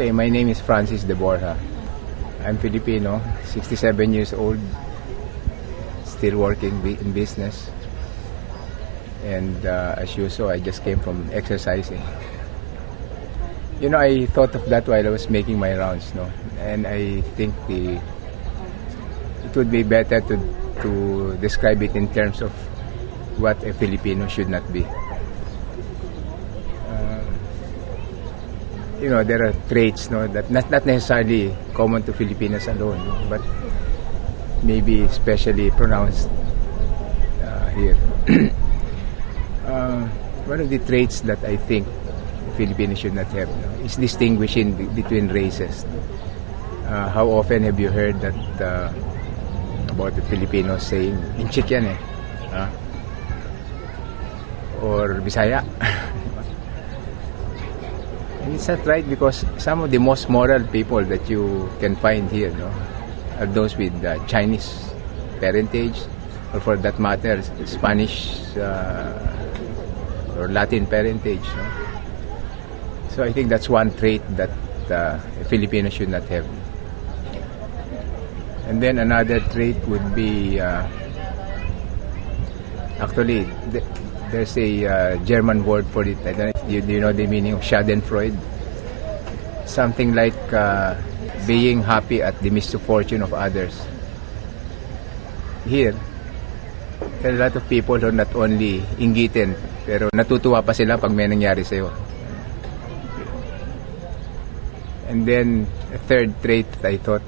Okay, my name is Francis de Borja. I'm Filipino, 67 years old, still working in business. And as you saw, I just came from exercising. You know, I thought of that while I was making my rounds, no? And I think it would be better to describe it in terms of what a Filipino should not be. You know, there are traits, no, that not necessarily common to Filipinos alone, no, but maybe especially pronounced here. One of the traits that I think Filipinos should not have, no, is distinguishing between races. How often have you heard that about the Filipinos saying, "Inchik yan eh," or Bisaya? And it's not right, because some of the most moral people that you can find here, no, are those with Chinese parentage, or for that matter, Spanish or Latin parentage. No? So I think that's one trait that a Filipino should not have. And then another trait would be, actually, there's a German word for it. I don't know if do you know the meaning of Schadenfreude? Something like being happy at the misfortune of others. Here, there are a lot of people who are not only inggitin, pero natutuwa pa sila pag may nangyari sa'yo. And then, a third trait that I thought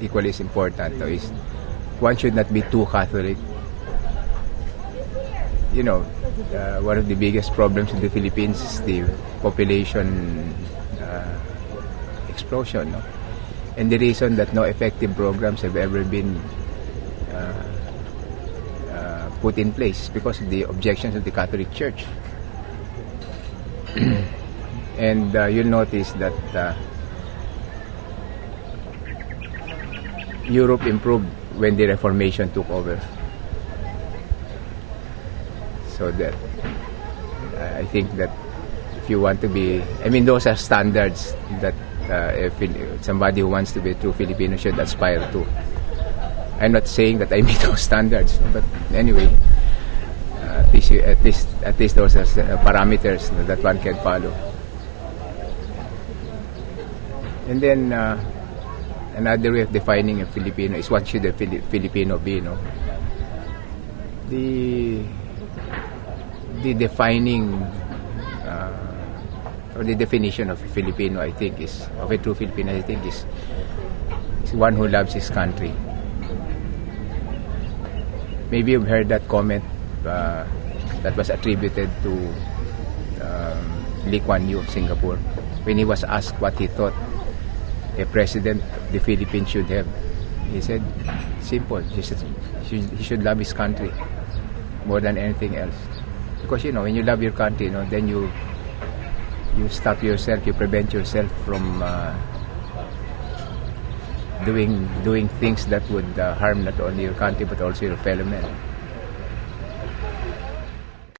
equally is important is one should not be too Catholic. You know, one of the biggest problems in the Philippines is the population explosion. No? And the reason that no effective programs have ever been put in place is because of the objections of the Catholic Church. And you'll notice that Europe improved when the Reformation took over. So that I think that if you want to be, I mean, those are standards that if somebody who wants to be a true Filipino should aspire to. I'm not saying that I meet those standards, but anyway, at least those are parameters that one can follow. And then another way of defining a Filipino is what should a Filipino be, no? The defining or the definition of a Filipino, I think, of a true Filipino, I think, is one who loves his country. Maybe you've heard that comment that was attributed to Lee Kuan Yew of Singapore when he was asked what he thought a president of the Philippines should have. He said, simple, he should love his country more than anything else. Because, you know, when you love your country, you know, then you stop yourself, you prevent yourself from doing things that would harm not only your country but also your fellow men.